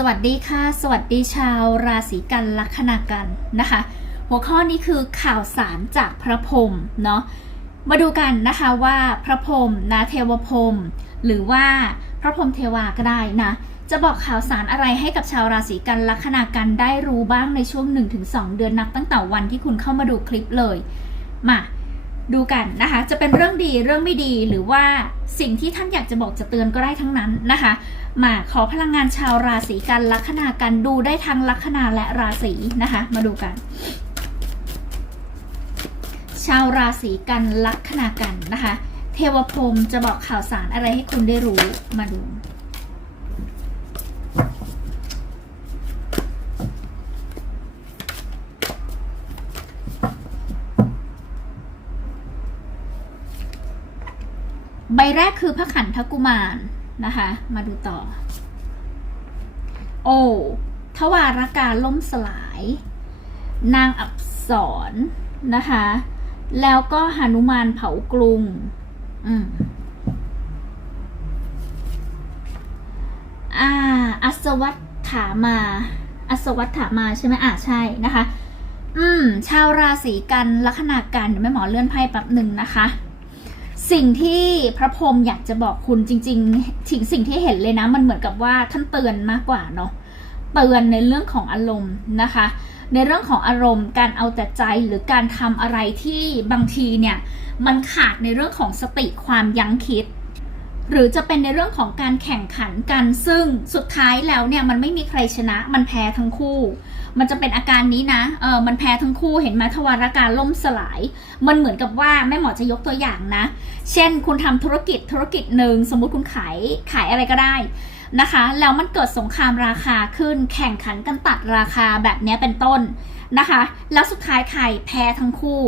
สวัสดีค่ะ สวัสดีชาวราศีกันลัคนากันนะคะ หัวข้อนี้คือข่าวสารจากพระพรหมเนาะมาดูกันนะคะว่าพระพรหมนะเทวพรหมหรือว่าพระพรหมเทวาก็ได้นะจะบอกข่าวสารอะไรให้กับชาวราศีกันลัคนากันได้รู้บ้างในช่วง 1-2 เดือนนับตั้งแต่วันที่คุณเข้ามาดูคลิปเลยมาดูกันนะคะ จะเป็นเรื่องดีเรื่องไม่ดีหรือว่าสิ่งที่ท่านอยากจะบอกจะเตือนก็ได้ทั้งนั้นนะคะ มาขอพลังงานชาวราศีกันลัคนากันดูได้ทั้งลัคนาและราศีนะคะ มาดูกัน ชาวราศีกันลัคนากันนะคะ เทวพรมจะบอกข่าวสารอะไรให้คุณได้รู้มาดูใบแรกคือพระขันธกุมาร นะคะ มาดูต่อ โอ้ทวารการล่มสลาย นางอับสรนะคะ แล้วก็หนุมานเผากรุง อืมอ่าอัศวัตถามาอัศวัตถามาใช่ไหมอ่าใช่นะคะ อืม ชาวราศีกันลัคนากันเดี๋ยวแม่หมอเลื่อนไพ่แป๊บหนึ่งนะคะ สิ่งที่พระพรหมอยากจะบอกคุณจริงๆถึงสิ่งที่เห็นเลยนะ มันเหมือนกับว่าท่านเตือนมากกว่าเนาะเตือนในเรื่องของอารมณ์นะคะ ในเรื่องของอารมณ์การเอาแต่ใจหรือการทำอะไรที่บางทีเนี่ยมันขาดในเรื่องของสติความยั้งคิด หรือจะเป็นในเรื่องของการแข่งขันกันซึ่งสุดท้ายแล้วเนี่ยมันไม่มีใครชนะมันแพ้ทั้งคู่ มันจะเป็นอาการนี้นะ เออมันแพ้ทั้งคู่เห็นไหมทวารการล่มสลาย มันเหมือนกับว่าแม่หมอจะยกตัวอย่างนะ เช่น คุณทำธุรกิจธุรกิจหนึ่งสมมุติคุณขายขายอะไรก็ได้นะคะ แล้วมันเกิดสงครามราคาขึ้น แข่งขันกันตัดราคาแบบนี้เป็นต้นนะคะ แล้วสุดท้ายใครแพ้ทั้งคู่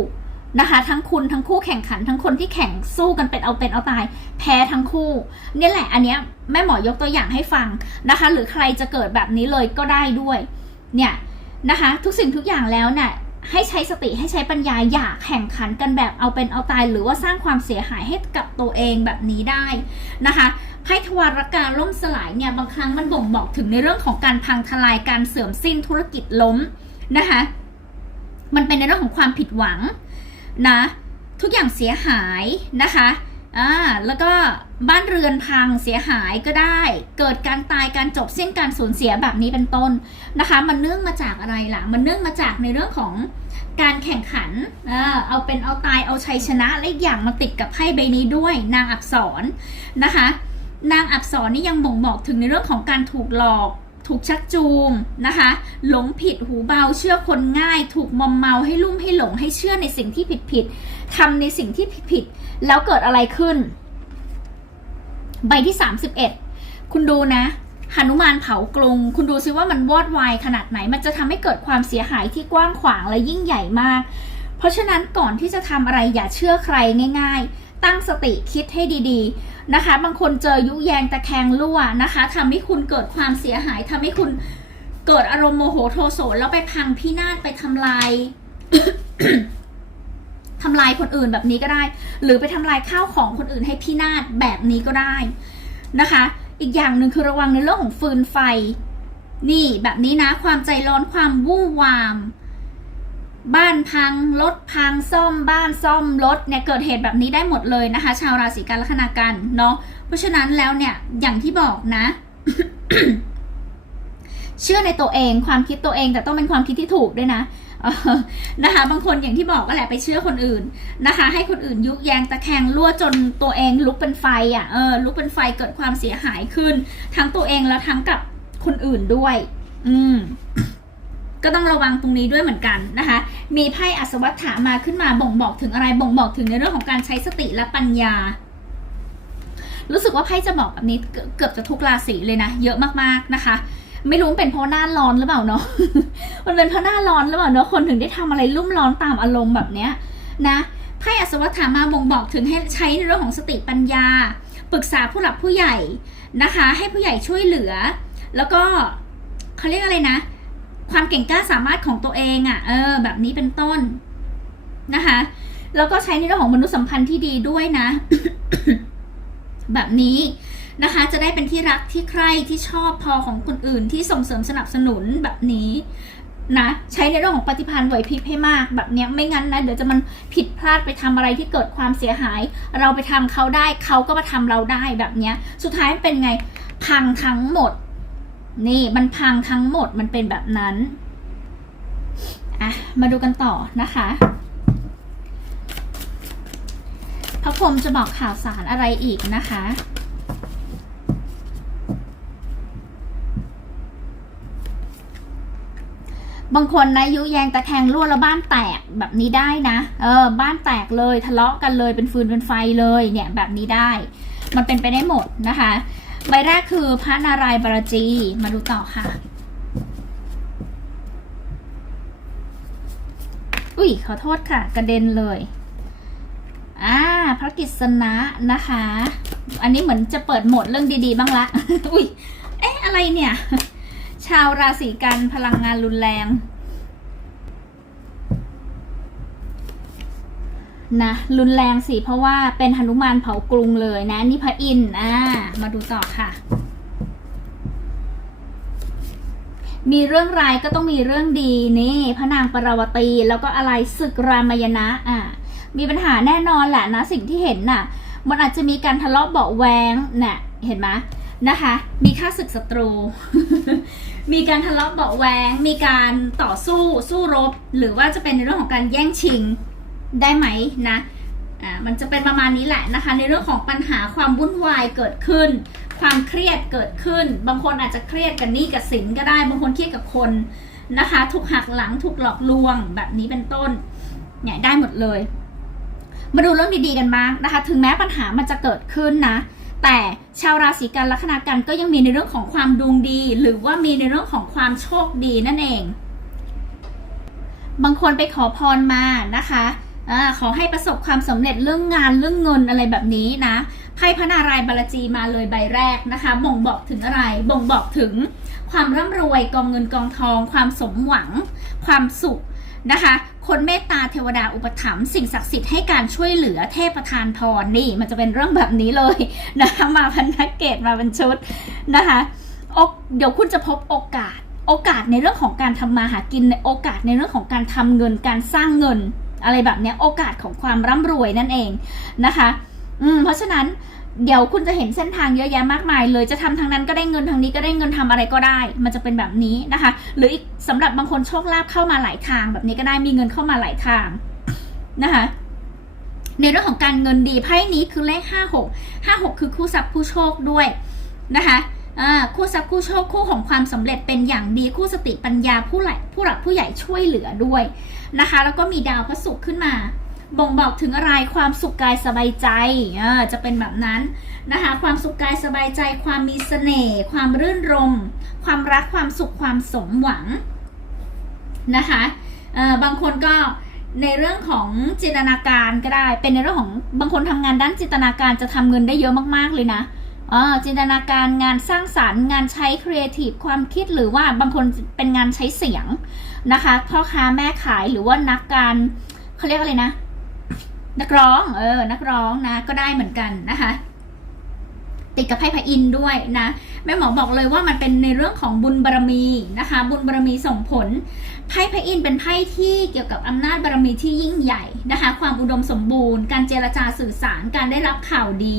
นะคะ ทั้งคุณทั้งคู่แข่งขันทั้งคนที่แข่งสู้กันเป็นเอาเป็นเอาตาย แพ้ทั้งคู่นี่แหละอันเนี้ยแม่หมอยกตัวอย่างให้ฟังนะคะ หรือใครจะเกิดแบบนี้เลยก็ได้ด้วย เนี่ย นะคะ ทุกสิ่งทุกอย่างแล้วเนี่ยให้ใช้สติให้ใช้ปัญญาอย่าแข่งขันกันแบบเอาเป็นเอาตาย หรือว่าสร้างความเสียหายให้กับตัวเองแบบนี้ได้นะคะไพ่ทวารการล่มสลายเนี่ยบางครั้งมันบ่งบอกถึงในเรื่องของการพังทลายการเสื่อมสิ้นธุรกิจล้มนะคะมันเป็นในเรื่องของความผิดหวังนะทุกอย่างเสียหายนะคะ อ่าแล้วก็บ้านเรือนพังเสียหายก็ได้ เกิดการตายการจบสิ้นการสูญเสียแบบนี้เป็นต้นนะคะ มันเนื่องมาจากอะไรล่ะ มันเนื่องมาจากในเรื่องของการแข่งขันเออเอาเป็นเอาตายเอาชัยชนะและอีกอย่างมาติดกับไพ่ใบนี้ด้วย นางอับสรนะคะ นางอับสรนี่ยังบ่งบอกถึงในเรื่องของการถูกหลอก ถูกชักจูงนะคะ หลงผิดหูเบาเชื่อคนง่าย ถูกมอมเมาให้ลุ่มให้หลงให้เชื่อในสิ่งที่ผิดผิดทำในสิ่งที่ผิดผิดแล้วเกิดอะไรขึ้น ใบที่ 31 คุณดูนะหนุมานเผากรุง คุณดูซิว่ามันวอดวายขนาดไหน มันจะทำให้เกิดความเสียหายที่กว้างขวางและยิ่งใหญ่มาก เพราะฉะนั้นก่อนที่จะทำอะไรอย่าเชื่อใครง่าย ๆ ตั้งสติคิดให้ดีๆนะคะ บางคนเจอยุแยงตะแคงรั่วนะคะทำให้คุณเกิดความเสียหายทำให้คุณเกิดอารมณ์โมโหโทโสแล้วไปพังพินาศไปทำลายทำลายคนอื่นแบบนี้ก็ได้ หรือไปทำลายข้าวของคนอื่นให้พินาศแบบนี้ก็ได้นะคะ อีกอย่างหนึ่งคือระวังในเรื่องของฟืนไฟ นี่แบบนี้นะความใจร้อนความวู่วาม บ้านพังรถพังซ่อมบ้านซ่อมรถเนี่ยเกิดเหตุแบบนี้ได้หมดเลยนะคะ ชาวราศีกันลัคนากันเนาะเพราะฉะนั้นแล้วเนี่ยอย่างที่บอกนะ เชื่อในตัวเองความคิดตัวเองแต่ต้องเป็นความคิดที่ถูกด้วยนะนะคะบางคนอย่างที่บอกก็แหละไปเชื่อคนอื่นนะคะ ให้คนอื่นยุแยงตะแคงรั่วจนตัวเองลุกเป็นไฟอะเออลุกเป็นไฟเกิดความเสียหายขึ้น ทั้งตัวเองแล้วทั้งกับคนอื่นด้วย อืม ก็ต้องระวังตรงนี้ด้วยเหมือนกันนะคะ มีไพ่อัศวัตถามาขึ้นมาบ่งบอกถึงอะไรบ่งบอกถึงในเรื่องของการใช้สติและปัญญา รู้สึกว่าไพ่จะบอกแบบนี้เกือบจะทุกราศีเลยนะ เยอะมากๆนะคะ ไม่รู้เป็นเพราะหน้าร้อนหรือเปล่าเนาะมันเป็นเพราะหน้าร้อนหรือเปล่าเนาะคนถึงได้ทำอะไรรุ่มร้อนตามอารมณ์แบบเนี้ยนะไพ่อัศวถามาบ่งบอกถึงให้ใช้ในเรื่องของสติปัญญา ปรึกษาผู้หลักผู้ใหญ่นะคะ ให้ผู้ใหญ่ช่วยเหลือ แล้วก็เขาเรียกอะไรนะ ความเก่งกล้าสามารถของตัวเองอะ่ะ เออ แบบนี้เป็นต้นนะคะ แล้วก็ใช้ในเรื่องของมนุษยสัมพันธ์ที่ดีด้วยนะ แบบนี้นะคะ จะได้เป็นที่รักที่ใคร่ที่ชอบพอของคนอื่นที่ส่งเสริมสนับสนุนแบบนี้นะใช้ในเรื่องของปฏิพันธ์ไหวพริบให้มากแบบเนี้ยไม่งั้นนะเดี๋ยวจะมันผิดพลาดไปทำอะไรที่เกิดความเสียหาย เราไปทำเขาได้เขาก็มาทำเราได้แบบเนี้ย สุดท้ายเป็นไงพังทั้งหมด นี่มันพังทั้งหมดมันเป็นแบบนั้น อะ มาดูกันต่อนะคะ พระพรหมจะบอกข่าวสารอะไรอีกนะคะบางคนนะยุแยงตะแคงรั่วแล้วบ้านแตกแบบนี้ได้นะ เออ บ้านแตกเลยทะเลาะกันเลยเป็นฟืนเป็นไฟเลยเนี่ยแบบนี้ได้ มันเป็นไปได้หมดนะคะ ใบแรกคือพระนารายณ์บารจี มาดูต่อค่ะ อุ้ยขอโทษค่ะ กระเด็นเลย อ่าพระกิษณะนะคะ อันนี้เหมือนจะเปิดโหมดเรื่องดีๆ บ้างละ อุ้ย เอ๊ะ อะไรเนี่ย ชาวราศีกันพลังงานรุนแรง นะรุนแรงสิ เพราะว่าเป็นหนุมานเผากรุงเลยนะ นี่พระอินทร์อ่ามาดูต่อค่ะ มีเรื่องร้ายก็ต้องมีเรื่องดีนี่พระนางปราวตีแล้วก็อะไรศึกรามยณะอ่ามีปัญหาแน่นอนแหละนะ สิ่งที่เห็นน่ะ มันอาจจะมีการทะเลาะเบาแวงน่ะเห็นไหมนะคะ มีค่าศึกศัตรู มีการทะเลาะเบาแวง มีการต่อสู้สู้รบ หรือว่าจะเป็นในเรื่องของการแย่งชิง ได้ไหมนะอ่ามันจะเป็นประมาณนี้แหละนะคะ ในเรื่องของปัญหาความวุ่นวายเกิดขึ้น ความเครียดเกิดขึ้น บางคนอาจจะเครียดกับหนี้กับสินก็ได้ บางคนเครียดกับคนนะคะ ถูกหักหลังถูกหลอกลวงแบบนี้เป็นต้นเนี่ยได้หมดเลย มาดูเรื่องดีๆกันบ้างนะคะ ถึงแม้ปัญหามันจะเกิดขึ้นนะ แต่ชาวราศีกันลัคนากันก็ยังมีในเรื่องของความดวงดี หรือว่ามีในเรื่องของความโชคดีนั่นเอง บางคนไปขอพรมานะคะ อขอให้ประสบความสำเร็จเรื่องงานเรื่องเงินอะไรแบบนี้นะไพ่พระนารายณ์บารจีมาเลยใบแรกนะคะบ่งบอกถึงอะไร บ่งบอกถึงความร่ำรวยกองเงินกองทอง ความสมหวัง ความสุขนะคะ คนเมตตาเทวดาอุปถัมภ์สิ่งศักดิ์สิทธิ์ให้การช่วยเหลือเทพประทานพรนี่ มันจะเป็นเรื่องแบบนี้เลยนะคะมาพันธเกตมาเป็นชุดนะคะอกเดี๋ยวคุณจะพบโอกาส โอกาสในเรื่องของการทำมาหากินในโอกาสในเรื่องของการทำเงินการสร้างเงิน อะไรแบบเนี้ยโอกาสของความร่ำรวยนั่นเองนะคะ อืมเพราะฉะนั้นเดี๋ยวคุณจะเห็นเส้นทางเยอะแยะมากมาย เลยจะทำทางนั้นก็ได้เงินทางนี้ก็ได้เงินทำอะไรก็ได้ มันจะเป็นแบบนี้นะคะ หรืออีกสำหรับบางคนโชคลาภเข้ามาหลายทาง แบบนี้ก็ได้มีเงินเข้ามาหลายทางนะคะในเรื่องของการเงินดีไพ่นี้คือเลขห้าหกห้าหกคือคู่ทรัพย์ผู้โชคด้วยนะคะ คู่ทรัพย์คู่โชคคู่ของความสำเร็จเป็นอย่างดีคู่สติปัญญาผู้ใหญ่ผู้หลักผู้ใหญ่ช่วยเหลือด้วยนะคะ แล้วก็มีดาวพระศุกร์ขึ้นมา บ่งบอกถึงอะไรความสุขกายสบายใจจะเป็นแบบนั้นนะคะ ความสุขกายสบายใจ ความมีเสน่ห์ความรื่นรม ความรักความสุขความสมหวังนะคะบางคนก็ในเรื่องของจินตนาการก็ได้ เป็นในเรื่องของบางคนทำงานด้านจินตนาการจะทำเงินได้เยอะมากๆเลยนะ จินตนาการงานสร้างสารรค์ งานใช้ครีเอทีฟความคิดหรือว่าบางคนเป็นงานใช้เสียงนะคะพ่อค้าแม่ขายหรือว่านักการเขาเรียกอะไรนะ นักร้องเออนักร้องนะก็ได้เหมือนกันนะคะติดกับไพ่พระอินด้วยนะแม่หมอบอกเลยว่ามันเป็นในเรื่องของบุญบารรมีนะคะ บุญบารรมีส่งผลไพ่พระอินเป็นไพ่ที่เกี่ยวกับอำนาจบารรมีที่ยิ่งใหญ่นะคะ ความอุดมสมบูรณ์ การเจรจาสื่อสารการได้รับข่าวดี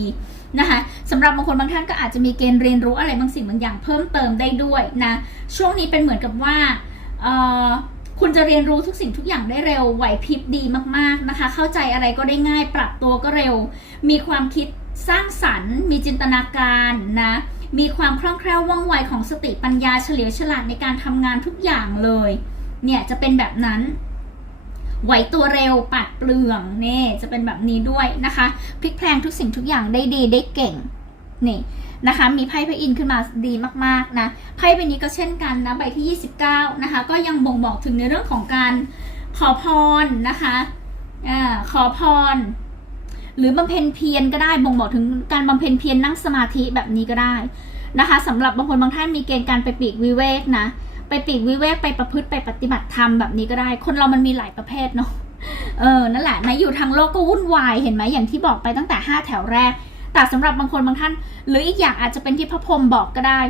นะคะสำหรับบางคนบางท่านก็อาจจะมีเกณฑ์เรียนรู้อะไรบางสิ่งบางอย่างเพิ่มเติมได้ด้วยนะช่วงนี้เป็นเหมือนกับว่าคุณจะเรียนรู้ทุกสิ่งทุกอย่างได้เร็วไหวพริบดีมากๆนะคะ เข้าใจอะไรก็ได้ง่าย ปรับตัวก็เร็ว มีความคิดสร้างสรรค์ มีจินตนาการนะมีความคล่องแคล่วว่องไวของสติปัญญาเฉลียวฉลาดในการทำงานทุกอย่างเลย เนี่ยจะเป็นแบบนั้น ไหวตัวเร็วปัดเปลืองนี่จะเป็นแบบนี้ด้วยนะคะพลิกแพลงทุกสิ่งทุกอย่างได้ดีได้เก่งนี่นะคะมีไพ่พระอินทร์ขึ้นมาดีมากๆนะไพ่ใบนี้ก็เช่นกันนะใบที่ 29 นะคะ ก็ยังบ่งบอกถึงในเรื่องของการขอพรนะคะอขอพร หรือบำเพ็ญเพียรก็ได้บ่งบอกถึงการบำเพ็ญเพียรนั่งสมาธิแบบนี้ก็ได้นะคะสำหรับบางคนบางท่านมีเกณฑ์การไปปีกวิเวกนะ ไปปีกวิเวกไปประพฤติไปปฏิบัติธรรมแบบนี้ก็ได้ คนเรามันมีหลายประเภทเนาะเออนั่นแหละนะอยู่ทางโลกก็วุ่นวายเห็นไหมอย่างที่บอกไปตั้งแต่ 5 แถวแรก แต่สำหรับบางคนบางท่าน หรืออีกอย่างอาจจะเป็นที่พระพรหมบอกก็ได้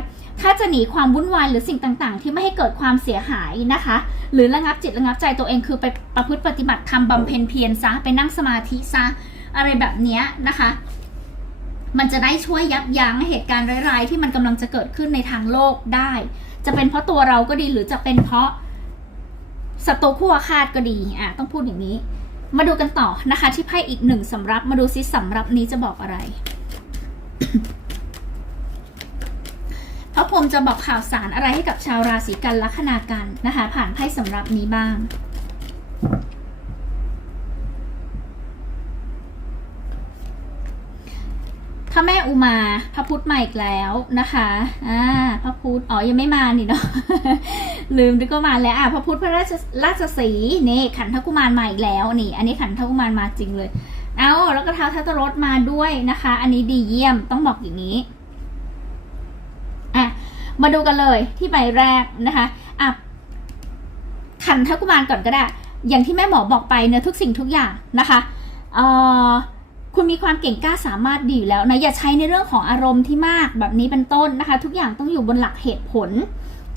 ถ้าจะหนีความวุ่นวายหรือสิ่งต่างๆ ที่ไม่ให้เกิดความเสียหายนะคะ หรือระงับจิตระงับใจตัวเองคือไปประพฤติปฏิบัติธรรมบำเพ็ญเพียรซะไปนั่งสมาธิซะอะไรแบบนี้นะคะ มันจะได้ช่วยยับยั้งเหตุการณ์ร้ายๆที่มันกำลังจะเกิดขึ้นในทางโลกได้ จะเป็นเพราะตัวเราก็ดีหรือจะเป็นเพราะศัตรูคู่อาฆาตก็ดีอะต้องพูดอย่างนี้ มาดูกันต่อนะคะ ที่ไพ่อีกหนึ่งสำรับมาดูซิสำรับนี้จะบอกอะไรพระพรมจะบอกข่าวสารอะไรให้กับชาวราศีกันลัคนากันนะคะ ผ่านไพ่สำรับนี้บ้าง ระแม่อุมาพระพุทธมาอีกแล้วนะคะอ่าพระพุทธอ๋อยังไม่มานี่เนาะลืมดิก็มาแล้วอะพระพุทธพระราชราชสีนี่ขันทกุมารมาอีกแล้วนี่ อันนี้ขันทกุมารมาจริงเลย เอาแล้วก็เท้าทัตรถมาด้วยนะคะ อันนี้ดีเยี่ยมต้องบอกอย่างนี้อะมาดูกันเลยที่ใบแรกนะคะอะขันทกุมารก่อนก็ได้ อย่างที่แม่หมอบอกไปเนื้อะทุกสิ่งทุกอย่างนะคะเอ่อ คุณมีความเก่งกล้าสามารถดีอยู่แล้วนะอย่าใช้ในเรื่องของอารมณ์ที่มากแบบนี้เป็นต้นนะคะ ทุกอย่างต้องอยู่บนหลักเหตุผล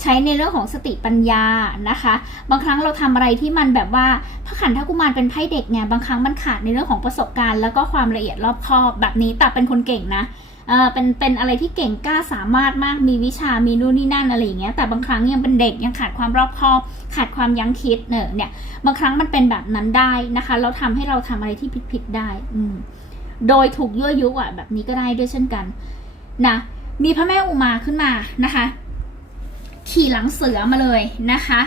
ใช้ในเรื่องของสติปัญญานะคะ บางครั้งเราทำอะไรที่มันแบบว่าพระขันธกุมารเป็นไพ่เด็กไงบางครั้งมันขาดในเรื่องของประสบการณ์ แล้วก็ความละเอียดรอบคอบแบบนี้แต่เป็นคนเก่งนะเออเป็นเป็นอะไรที่เก่งกล้าสามารถมากมีวิชามีนู่นนี่นั่นอะไรอย่างเงี้ยแต่บางครั้งยังเป็นเด็กยังขาดความรอบคอบขาดความยั้งคิดเนอะเนี่ยบางครั้งมันเป็นแบบนั้นได้นะคะ เราทำให้เราทำอะไรที่ผิดๆได้ อืม โดยถูกยั่วยุอะแบบนี้ก็ได้ด้วยเช่นกันนะมีพระแม่อุมาขึ้นมานะคะ ขี่หลังเสือมาเลยนะคะ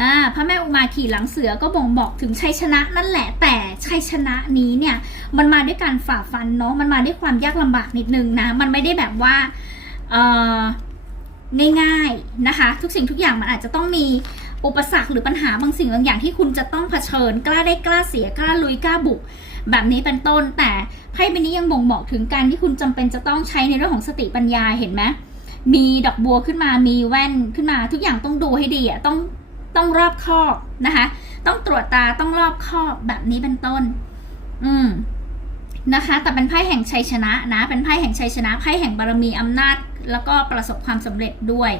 อ่าพระแม่อุมาขี่หลังเสือก็บ่งบอกถึงชัยชนะนั่นแหละแต่ชัยชนะนี้เนี่ยมันมาด้วยการฝ่าฟันเนาะมันมาด้วยความยากลำบากนิดนึงนะมันไม่ได้แบบว่าเอ่อง่ายๆนะคะ ทุกสิ่งทุกอย่างมันอาจจะต้องมีอุปสรรคหรือปัญหาบางสิ่งบางอย่างที่คุณจะต้องเผชิญ กล้าได้กล้าเสียกล้าลุยกล้าบุก แบบนี้เป็นต้นแต่ ไพ่ใบนี้ยังบ่งบอกถึงการที่คุณจำเป็นจะต้องใช้ในเรื่องของสติปัญญาเห็นไหมมีดอกบัวขึ้นมามีแว่นขึ้นมาทุกอย่างต้องดูให้ดีอะต้องต้องรอบคอบนะคะ ต้องตรวจตาต้องรอบคอบแบบนี้เป็นต้น อืมนะคะ แต่เป็นไพ่แห่งชัยชนะนะ เป็นไพ่แห่งชัยชนะไพ่แห่งบารมีอำนาจ แล้วก็ประสบความสำเร็จด้วย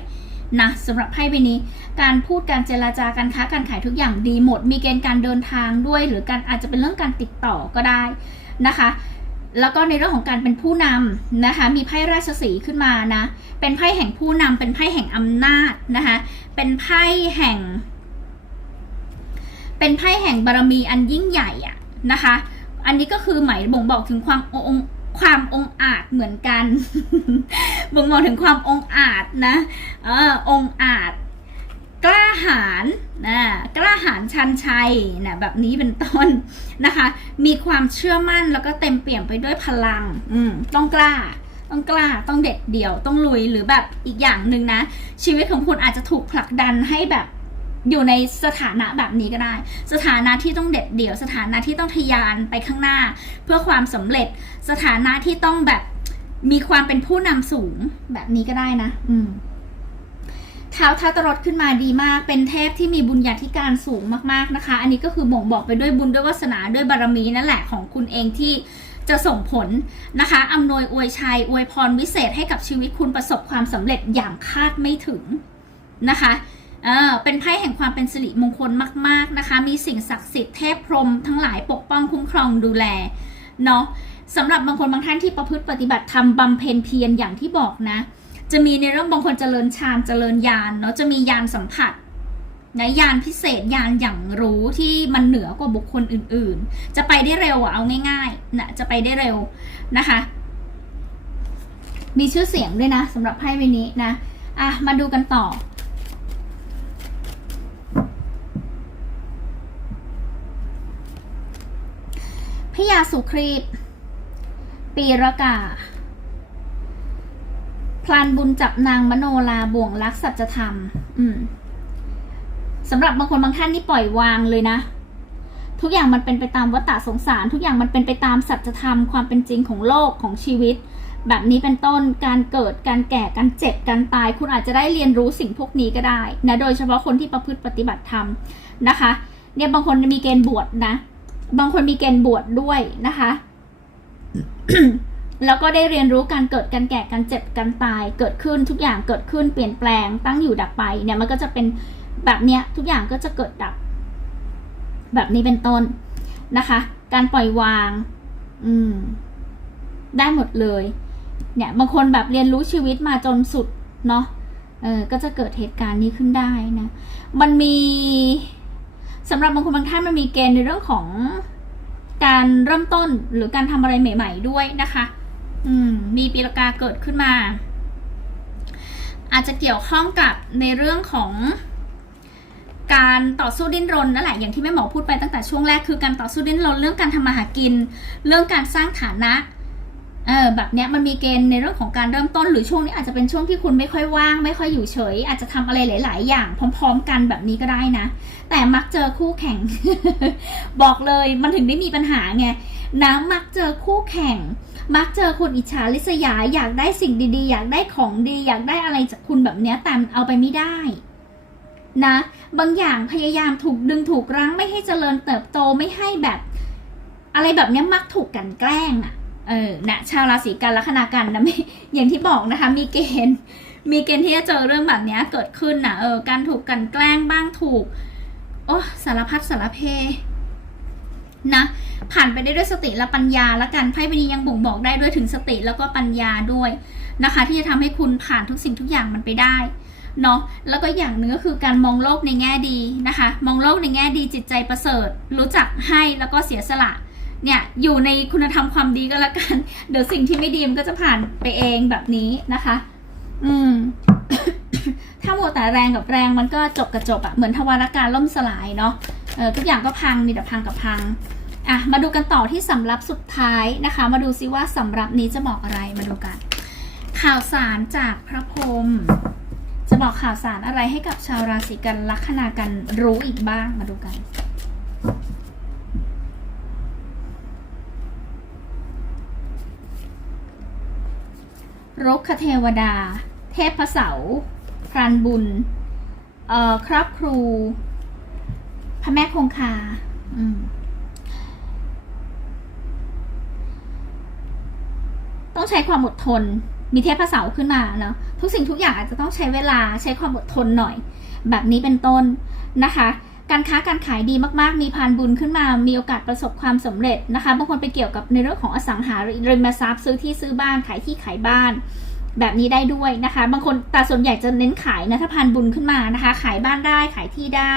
นะสำหรับไพ่ใบนี้ การพูดการเจราจาการค้าการขายทุกอย่างดีหมด มีเกณฑ์การเดินทางด้วย หรือการอาจจะเป็นเรื่องการติดต่อก็ได้นะคะ แล้วก็ในเรื่องของการเป็นผู้นำนะคะ มีไพ่ราชสีขึ้นมานะ เป็นไพ่แห่งผู้นำเป็นไพ่แห่งอำนาจนะคะ เป็นไพ่แห่ง เป็นไพ่แห่งบารมีอันยิ่งใหญ่อะนะคะ อันนี้ก็คือหมายบ่งบอกถึงความองค์ความองอาจเหมือนกัน บ่งบอกถึงความองอาจนะ เออองอาจ กล้าหาญนะกล้าหาญชันชัยนะแบบนี้เป็นต้นนะคะ มีความเชื่อมั่นแล้วก็เต็มเปี่ยมไปด้วยพลังอืมต้องกล้า ต้องกล้าต้องเด็ดเดี่ยวต้องลุยหรือแบบอีกอย่างหนึ่งนะ ชีวิตของคุณอาจจะถูกผลักดันให้แบบอยู่ในสถานะแบบนี้ก็ได้ สถานะที่ต้องเด็ดเดี่ยว สถานะที่ต้องทยานไปข้างหน้า เพื่อความสำเร็จ สถานะที่ต้องแบบมีความเป็นผู้นำสูงแบบนี้ก็ได้นะ อืม ท้าทัตรถขึ้นมาดีมาก เป็นเทพที่มีบุญญาธิการสูงมากๆนะคะ อันนี้ก็คือบ่งบอกไปด้วยบุญด้วยวาสนาด้วยบารมีนั่นแหละของคุณเองที่จะส่งผลนะคะอำนวยอวยชัยอวยพรวิเศษให้กับชีวิตคุณประสบความสำเร็จอย่างคาดไม่ถึงนะคะเออเป็นไพ่แห่งความเป็นสิริมงคลมาก ๆนะคะ มีสิ่งศักดิ์สิทธิ์เทพพรหมทั้งหลายปกป้องคุ้มครองดูแลเนาะสำหรับบางคนบางท่านที่ประพฤติปฏิบัติธรรมบำเพ็ญเพียรอย่างที่บอกนะ จะมีในเรื่องบางคนเจริญฌานเจริญญาณเนาะจะมียานสัมผัสนะยานพิเศษยานอย่างรู้ที่มันเหนือกว่าบุคคลอื่นๆ จะไปได้เร็วอะเอาง่ายๆนะจะไปได้เร็วนะคะ มีชื่อเสียงด้วยนะสำหรับไพ่ใบนี้นะอะมาดูกันต่อพญาสุครีตปีรากา พลานบุญจับนางมโนลาบ่วงรักสัจธรรม อืมสำหรับบางคนบางท่านนี่ปล่อยวางเลยนะ ทุกอย่างมันเป็นไปตามวัฏฏะสงสาร ทุกอย่างมันเป็นไปตามสัจธรรมความเป็นจริงของโลกของชีวิต แบบนี้เป็นต้นการเกิดการแก่การเจ็บการตาย คุณอาจจะได้เรียนรู้สิ่งพวกนี้ก็ได้นะโดยเฉพาะคนที่ประพฤติปฏิบัติธรรมนะคะ เนี่ยบางคนมีเกณฑ์บวชนะ บางคนมีเกณฑ์บวชดด้วยนะคะ แล้วก็ได้เรียนรู้การเกิดการแก่การเจ็บการตาย เกิดขึ้นทุกอย่างเกิดขึ้นเปลี่ยนแปลง ตั้งอยู่ดับไปเนี่ยมันก็จะเป็นแบบเนี้ยทุกอย่างก็จะเกิดดับ แบบนี้เป็นต้นนะคะ การปล่อยวาง อืม ได้หมดเลย เนี่ยบางคนแบบเรียนรู้ชีวิตมาจนสุดเนาะเออก็จะเกิดเหตุการณ์นี้ขึ้นได้นะ มันมีสำหรับบางคนบางท่านมันมีเกณฑ์ในเรื่องของการเริ่มต้นหรือการทำอะไรใหม่ ๆ ด้วยนะคะ อืมมีปีละกาเกิดขึ้นมา อาจจะเกี่ยวข้องกับในเรื่องของการต่อสู้ดิ้นรนนั่นแหละอย่างที่แม่หมอพูดไปตั้งแต่ช่วงแรกคือการต่อสู้ดิ้นรนเรื่องการทำมาหากิน เรื่องการสร้างฐานะเออแบบเนี้ยมันมีเกณฑ์ในเรื่องของการเริ่มต้นหรือช่วงนี้อาจจะเป็นช่วงที่คุณไม่ค่อยว่าง ไม่ค่อยอยู่เฉย อาจจะทำอะไรหลาย ๆ อย่างพร้อม ๆ กันแบบนี้ก็ได้นะ แต่มักเจอคู่แข่ง บอกเลยมันถึงได้มีปัญหาไง นะมักเจอคู่แข่ง มักเจอคนอิจฉาริษยา อยากได้สิ่งดีๆ อยากได้ของดี อยากได้อะไรจากคุณแบบเนี้ยแต่เอาไปไม่ได้นะ บางอย่างพยายามถูกดึงถูกรั้งไม่ให้เจริญเติบโตไม่ให้แบบ อะไรแบบเนี้ยมักถูกกันแกล้งอะ่ะเออนะชาวราศีกันลัคนากันนะไม่อย่างที่บอกนะคะ มีเกณฑ์ มีเกณฑ์ที่จะเจอเรื่องแบบเนี้ยเกิดขึ้นนะเออการถูกกันแกล้งบ้างถูก โอ้สารพัดสารเพนะ ผ่านไปได้ด้วยสติและปัญญาและกันไพ่ใบนี้ยังบ่งบอกได้ด้วยถึงสติแล้วก็ปัญญาด้วยนะคะ ที่จะทำให้คุณผ่านทุกสิ่งทุกอย่างมันไปได้เนาะแล้วก็อย่างนึงก็คือการมองโลกในแง่ดีนะคะ มองโลกในแง่ดีจิตใจประเสริฐ รู้จักให้แล้วก็เสียสละเนี่ยอยู่ในคุณธรรมความดีก็แล้วกัน เดี๋ยวสิ่งที่ไม่ดีมันก็จะผ่านไปเองแบบนี้นะคะ อืม ถ้าหมดแต่แรงกับแรงมันก็จบกับจบอะเหมือนทวารการล่มสลายเนาะเออทุกอย่างก็พังมีแต่พังกับพัง อะมาดูกันต่อที่สำรับสุดท้ายนะคะ มาดูซิว่าสำรับนี้จะบอกอะไรมาดูกัน ข่าวสารจากพระพรหมจะบอกข่าวสารอะไรให้กับชาวราศีกันลัคนากันรู้อีกบ้างมาดูกันรุกขเทวดา เทพเสาพรานบุญ เอ่อ ครอบครู พระแม่คงคา อืม ต้องใช้ความอดทน มีเทพเสาขึ้นมาเนาะทุกสิ่งทุกอย่างอาจจะต้องใช้เวลาใช้ความอดทนหน่อย แบบนี้เป็นต้นนะคะ การค้าการขายดีมากๆ มีพานบุญขึ้นมา มีโอกาสประสบความสำเร็จนะคะบางคนไปเกี่ยวกับในเรื่องของอสังหาริมทรัพย์ซื้อที่ซื้อบ้านขายที่ขายบ้าน แบบนี้ได้ด้วยนะคะ บางคนแต่ส่วนใหญ่จะเน้นขายนะถ้าพานบุญขึ้นมานะคะ ขายบ้านได้ขายที่ได้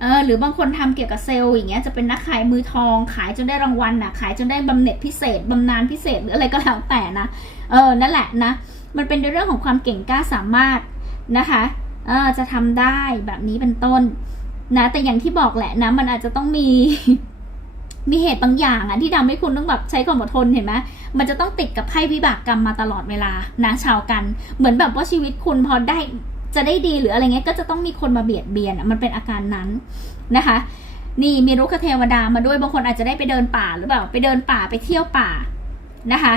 เออหรือบางคนทำเกี่ยวกับเซลล์อย่างเงี้ยจะเป็นนักขายมือทอง ขายจนได้รางวัลน่ะขายจนได้บำเหน็จพิเศษบำนาญพิเศษหรืออะไรก็แล้วแต่นะเออนั่นแหละนะมันเป็นในเรื่องของความเก่งกล้าสามารถนะคะเออจะทำได้แบบนี้เป็นต้นนะแต่อย่างที่บอกแหละนะมันอาจจะต้องมีมีเหตุบางอย่างอะที่ทำให้คุณต้องแบบใช้ความอดทนเห็นไหมมันจะต้องติดกับไพ่วิบากกรรมมาตลอดเวลานะชาวกัน เหมือนแบบว่าชีวิตคุณพอได้ จะได้ดีหรืออะไรเงี้ยก็จะต้องมีคนมาเบียดเบียนอะมันเป็นอาการนั้นนะคะ นี่มีรุกเทวดามาด้วยบางคนอาจจะได้ไปเดินป่าหรือเปล่าไปเดินป่าไปเที่ยวป่านะคะ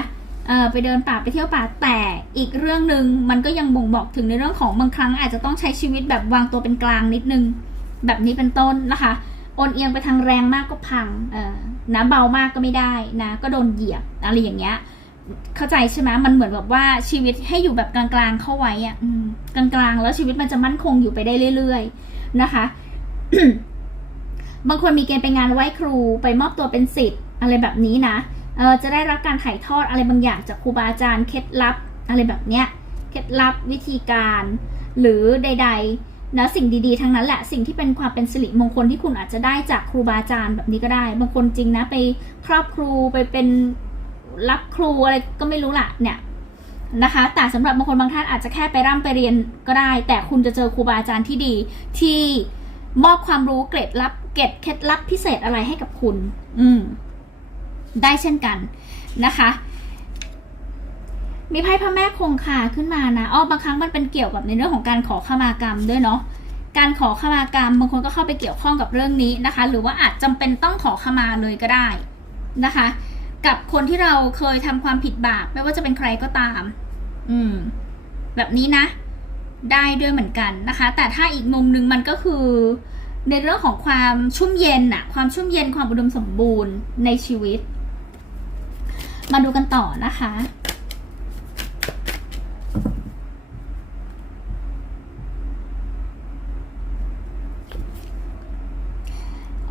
เออไปเดินป่าไปเที่ยวป่าแต่อีกเรื่องหนึ่งมันก็ยังบ่งบอกถึงในเรื่องของบางครั้งอาจจะต้องใช้ชีวิตแบบวางตัวเป็นกลางนิดนึง แบบนี้เป็นต้นนะคะโอนเอียงไปทางแรงมากก็พังเออนะเบามากก็ไม่ได้นะ ก็โดนเหยียบอะไรอย่างเงี้ย เข้าใจใช่ไหมมันเหมือนแบบว่าชีวิตให้อยู่แบบกลางๆเข้าไว้อะกลางๆ แล้วชีวิตมันจะมั่นคงอยู่ไปได้เรื่อยๆนะคะบางคนมีเกณฑ์ไปงานไหว้ครูไปมอบตัวเป็นศิษย์อะไรแบบนี้นะเออจะได้รับการถ่ายทอดอะไรบางอย่างจากครูบาอาจารย์เคล็ดลับอะไรแบบเนี้ยเคล็ดลับวิธีการหรือใด ๆ นะสิ่งดีๆทั้งนั้นแหละสิ่งที่เป็นความเป็นสิริมงคลที่คุณอาจจะได้จากครูบาอาจารย์แบบนี้ก็ได้ บางคนจริงนะไปครอบครูไปเป็น รับครูอะไรก็ไม่รู้ล่ะเนี่ยนะคะ แต่สำหรับบางคนบางท่านอาจจะแค่ไปร่ำไปเรียนก็ได้ แต่คุณจะเจอครูบาอาจารย์ที่ดี ที่มอบความรู้เกร็ดลับเกร็ดเคล็ดลับพิเศษอะไรให้กับคุณ อืม ได้เช่นกันนะคะ มีไพ่พระแม่คงคาขึ้นมานะอ้อบางครั้งมันเป็นเกี่ยวกับในเรื่องของการขอขมากรรมด้วยเนาะการขอขมากรรมบางคนก็เข้าไปเกี่ยวข้องกับเรื่องนี้นะคะ หรือว่าอาจจำเป็นต้องขอขมาเลยก็ได้นะคะ กับคนที่เราเคยทำความผิดบาปไม่ว่าจะเป็นใครก็ตาม อืม แบบนี้นะ ได้ด้วยเหมือนกันนะคะ แต่ถ้าอีกมุมหนึ่งมันก็คือ ในเรื่องของความชุ่มเย็นอะความชุ่มเย็นความอุดมสมบูรณ์ในชีวิต มาดูกันต่อนะคะ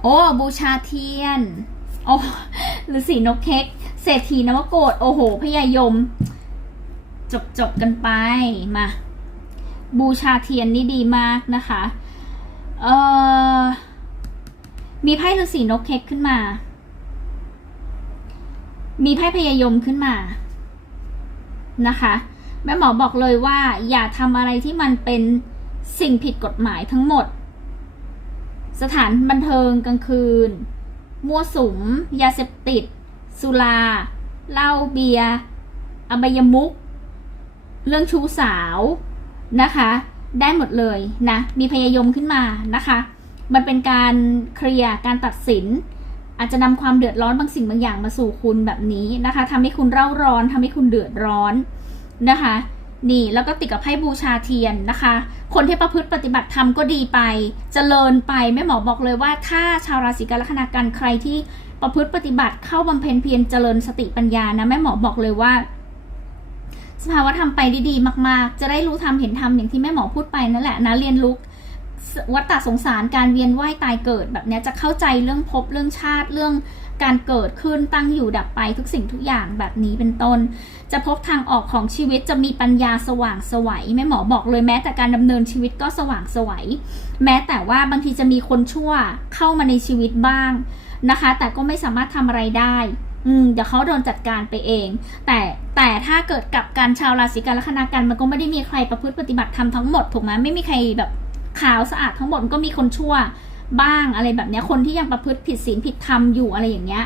โอ้บูชาเทียน โอ้ ฤาษีนกเค้กเศรษฐีนวโกดโอ้โหพญายม จบจบกันไปมา บูชาเทียนนี่ดีมากนะคะเอ่อมีไพ่ฤาษีนกเค้กขึ้นมา มีไพ่พญายมขึ้นมานะคะแม่หมอบอกเลยว่า อย่าทำอะไรที่มันเป็นสิ่งผิดกฎหมายทั้งหมด สถานบันเทิงกลางคืน มั่วสุม ยาเสพติด สุราเหล้าเบียร์อบายมุก เรื่องชู้สาวนะคะ ได้หมดเลยนะ มีพยายมขึ้นมานะคะ มันเป็นการเคลียร์การตัดสิน อาจจะนำความเดือดร้อนบางสิ่งบางอย่างมาสู่คุณแบบนี้นะคะทำให้คุณเร่าร้อนทำให้คุณเดือดร้อนนะคะ นี่แล้วก็ติดกับไพ่บูชาเทียนนะคะ คนที่ประพฤติปฏิบัติธรรมก็ดีไปเจริญไปแม่หมอบอกเลยว่า ถ้าชาวราศีกันลัคนากันใครที่ประพฤติปฏิบัติเข้าบำเพ็ญเพียรเจริญสติปัญญานะแม่หมอบอกเลยว่า สภาวะธรรมไปด้ดีมาก ๆ จะได้รู้ธรรมเห็นธรรมอย่างที่แม่หมอพูดไปนั่นแหละนะเรียนรู้วัฏฏะสงสารการเวียนว่ายตายเกิดแบบนี้จะเข้าใจเรื่องภพเรื่องชาติเรื่องการเกิดขึ้นตั้งอยู่ดับไปทุกสิ่งทุกอย่างแบบนี้เป็นต้น จะพบทางออกของชีวิตจะมีปัญญาสว่างสวัยแม่หมอบอกเลยแม้แต่การดำเนินชีวิตก็สว่างสวัยแม้แต่ว่าบางทีจะมีคนชั่วเข้ามาในชีวิตบ้างนะคะ แต่ก็ไม่สามารถทำอะไรได้อืมเดี๋ยวเขาโดนจัดการไปเอง แต่แต่ถ้าเกิดกับการชาวราศีกันลัคนากันมันก็ไม่ได้มีใครประพฤติปฏิบัติธรรมทั้งหมดถูกไหมไม่มีใครแบบขาวสะอาดทั้งหมดก็มีคนชั่ว บ้างอะไรแบบนี้คนที่ยังประพฤติผิดศีลผิดธรรมอยู่อะไรอย่างเงี้ย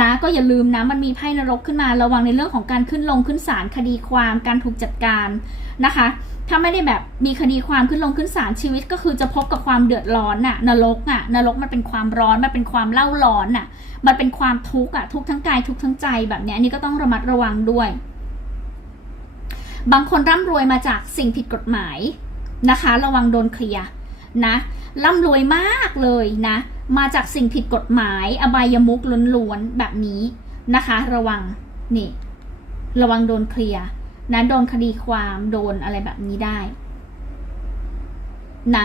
นะก็อย่าลืมนะมันมีไพ่นรกขึ้นมาระวังในเรื่องของการขึ้นลงขึ้นศาลคดีความการถูกจัดการนะคะ ถ้าไม่ได้แบบมีคดีความขึ้นลงขึ้นศาลชีวิต ก็คือจะพบกับความเดือดร้อนน่ะนรกอะนรกมันเป็นความร้อนมันเป็นความเล่าร้อนน่ะมันเป็นความทุกข์อะทุกทั้งกายทุกทั้งใจแบบนี้อันนี้ก็ต้องระมัดระวังด้วย บางคนร่ำรวยมาจากสิ่งผิดกฎหมายนะคะ ระวังโดนเคลียร์ นะร่ำรวยมากเลยนะ มาจากสิ่งผิดกฎหมาย อบายมุกล้วนๆแบบนี้นะคะ ระวังนี่ ระวังโดนเคลียร์นะโดนคดีความโดนอะไรแบบนี้ได้นะ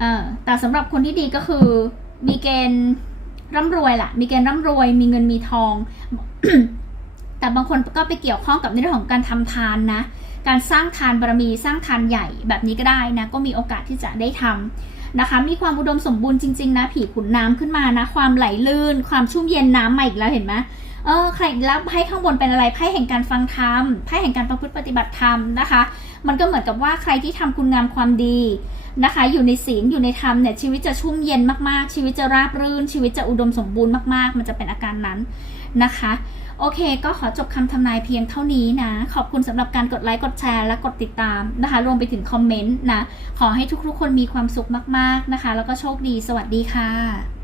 เออแต่สำหรับคนที่ดีก็คือ มีเกณฑ์ร่ำรวยแหละมีเกณฑ์ร่ำรวย มีเงินมีทอง แต่บางคนก็ไปเกี่ยวข้องกับในเรื่องของการทำทานนะ การสร้างทานบารมีสร้างทานใหญ่แบบนี้ก็ได้นะก็มีโอกาสที่จะได้ทำนะคะมีความอุดมสมบูรณ์จริงๆนะผีขุนน้ำขึ้นมานะ ความไหลลื่น ความชุ่มเย็นน้ำมาอีกแล้วเห็นไหมเออใครแล้วไพ่ข้างบนเป็นอะไรไพ่แห่งการฟังธรรมไพ่แห่งการประพฤติปฏิบัติธรรมนะคะ มันก็เหมือนกับว่าใครที่ทำคุณงามความดีนะคะ อยู่ในศีลอยู่ในธรรมเนี่ยชีวิตจะชุ่มเย็นมากๆ ชีวิตจะราบรื่น ชีวิตจะอุดมสมบูรณ์มากๆ มันจะเป็นอาการนั้นนะคะ โอเค ก็ขอจบคำทำนายเพียงเท่านี้นะ ขอบคุณสำหรับการกดไลค์ กดแชร์ และกดติดตามนะคะ รวมไปถึงคอมเมนต์นะ ขอให้ทุกๆคนมีความสุขมากๆนะคะ แล้วก็โชคดี สวัสดีค่ะ